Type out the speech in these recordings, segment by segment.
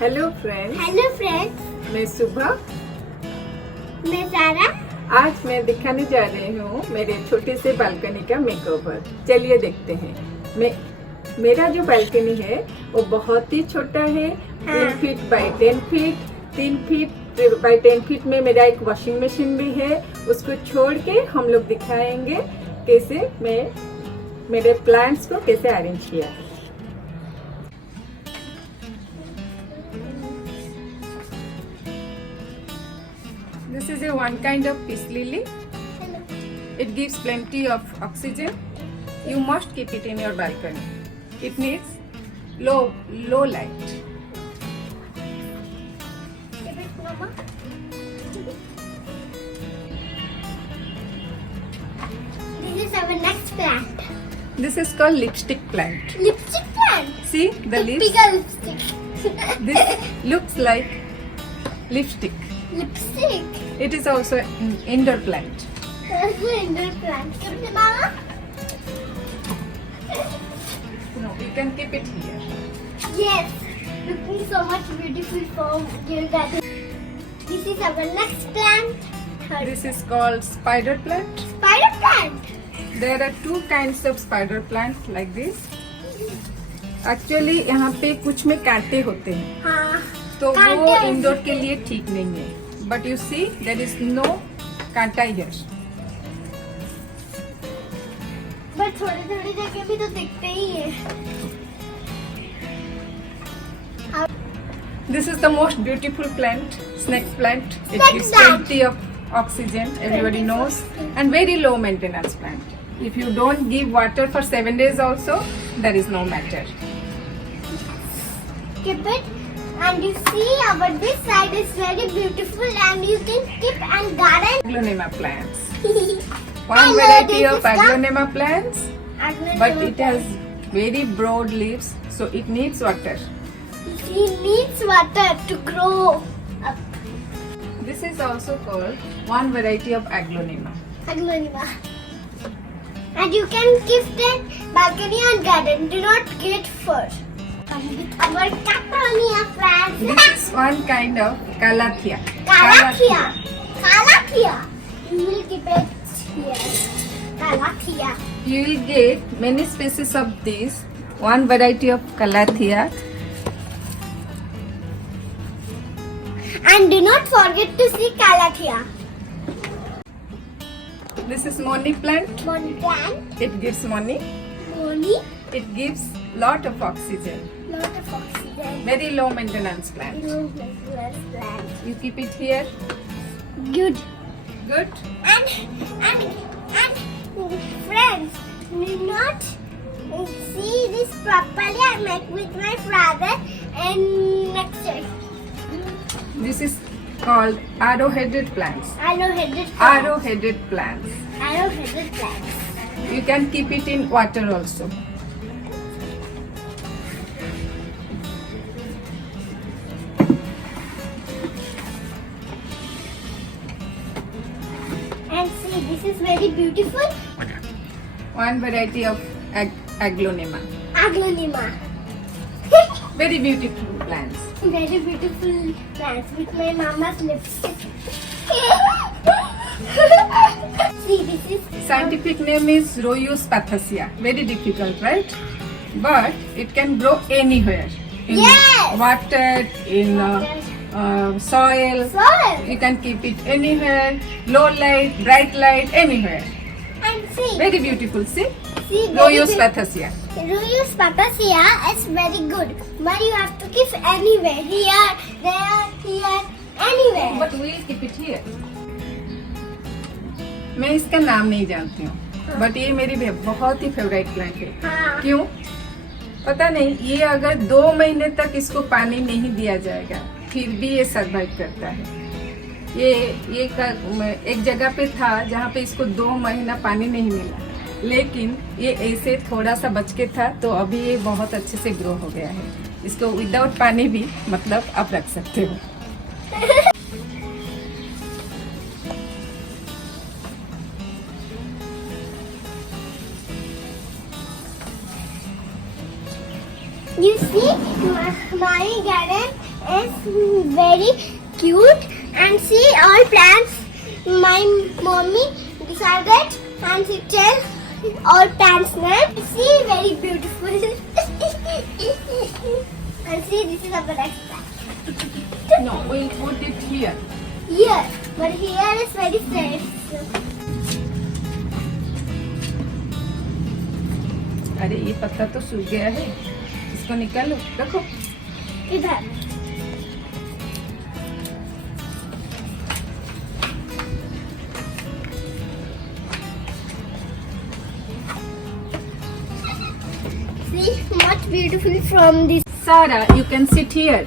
Hello friends. Hello friends, मैं सुबह। मैं सारा। आज मैं दिखाने जा रही हूँ मेरे छोटे से बालकनी का मेकओवर। चलिए देखते हैं। मेरा जो बालकनी है वो बहुत ही छोटा है। 3 feet by 10 feet, 3 feet by 10 feet में मेरा एक वॉशिंग मशीन भी है। उसको छोड़ के हम लोग दिखाएंगे कैसे मैं मेरे प्लांट्स को कैसे अरेंज किया है। This is a one kind of peace lily. It gives plenty of oxygen. You must keep it in your balcony. It needs low light. This is our next plant. This is called lipstick plant. Lipstick plant. See the leaves? Typical lipstick. This looks like lipstick. Lipstick. It is also an indoor plant. Indoor plant. Give me, Mama. No, you can keep it here. Yes. Looking so much beautiful from your garden. This is our next plant. This is called spider plant. Spider plant. There are 2 kinds of spider plants like this. Actually यहाँ पे कुछ में कांटे होते हैं, हाँ. तो वो कांटे इंडोर होते के लिए ठीक नहीं है. But you see there is no कांटा हियर. बट थोड़ी जगह भी तो दिखते ही है. This is the most beautiful plant, snake plant. It Snake gives plant. plenty of oxygen, everybody knows, and very low maintenance plant. If you don't give water for 7 days also, there is no matter. Keep it. And you see our this side is very beautiful and you can keep and garden. Aglonema plants. I One know variety this of is the- aglonema plants, Aglonema but it has plant. very broad leaves, so it needs water. It needs water to grow up. This is also called one variety of aglonema. Aglonema. And you can keep that balcony and garden. Do not get fur. And with our Capronia plants. This is one kind of calathea. Calathea. Calathea. You will keep it here. Calathea. You will get many species of this. One variety of calathea. And do not forget to see Calathea. This is money plant. Money plant. It gives money. Money. It gives lot of oxygen. Lot of oxygen. Very low maintenance plant. Plant. You keep it here. Good. Good. And friends, do not see this properly. I make with my father and next year. This is called arrow-headed plants. Arrow-headed plants. Arrow-headed plants. Arrow-headed plants. You can keep it in water also. And see, this is very beautiful. One variety of aglonema. Aglonema. Very beautiful plants. Very beautiful plants with my mama's lipstick. See, this is Scientific name is Rhoeus pathacea. Very difficult, right? But it can grow anywhere. In Yes! water, in soil. soil. You can keep it anywhere. Low light, bright light, anywhere. And see, Very beautiful. See? see, Rhoeus pathacea. Rhoeus pathacea is very good, but you have to keep anywhere. Here, there, here, anywhere. But we'll keep it here. मैं इसका नाम नहीं जानती हूँ, but ये मेरी बहुत ही favourite plant है. हाँ. क्यों पता नहीं. ये अगर 2 महीने तक इसको पानी नहीं दिया जाएगा फिर भी ये सर्वाइव करता है. ये एक जगह पे था जहाँ पे इसको 2 महीना पानी नहीं मिला, लेकिन ये ऐसे थोड़ा सा बच के था तो अभी ये बहुत अच्छे से ग्रो हो गया है. इसको विदाउट पानी भी मतलब आप रख सकते हो. You see, my garden is very cute, and see all plants. My mommy decided and she tell all plants name. See, very beautiful. And see, this is a black plant. No, we'll put it here. Here, but here is very fresh. अरे ये पत्ता तो सूख गया है, इसको निकालो, रखो. इधर. See, much beautiful from this. Sarah, you can sit here.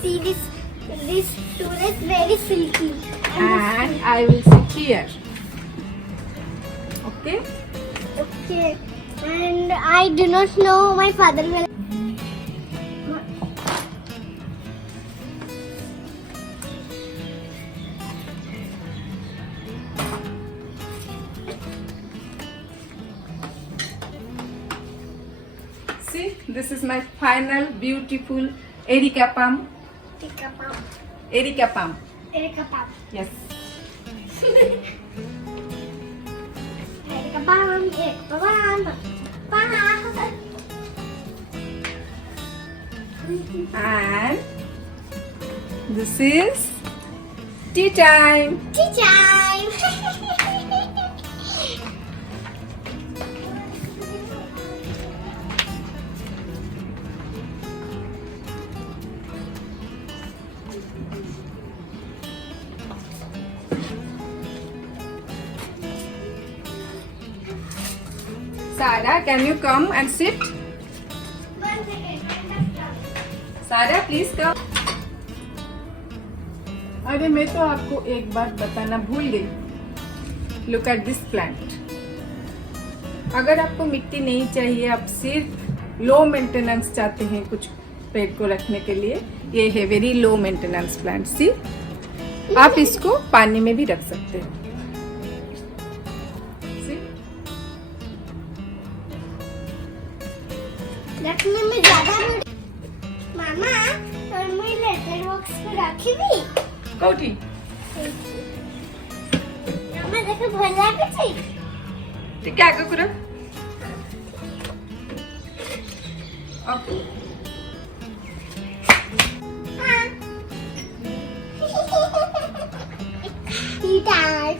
See, this stool is very silky. And I will sit here. Okay? Okay, and I do not know my father will. See, this is my final beautiful Erica palm. Take a palm. Erica palm. Take a palm. Yes. Take a palm. Take a palm. Palm. And this is tea time. Tea time. Sarah, can you come and sit? Sarah, please come. अरे मैं तो आपको एक बात बताना भूल गई. Look at this plant. अगर आपको मिट्टी नहीं चाहिए, आप सिर्फ लो मेंटेनेंस चाहते हैं कुछ पेड़ को रखने के लिए, ये है वेरी लो मेंटेनेंस प्लांट. सी, आप इसको पानी में भी रख सकते हैं. रखने में ज्यादा मामा और मैं लेटर बॉक्स पे रखी थी. कोठी मामा देखो भल लागे ठीक है, आगे करो. ओके. हां. T time.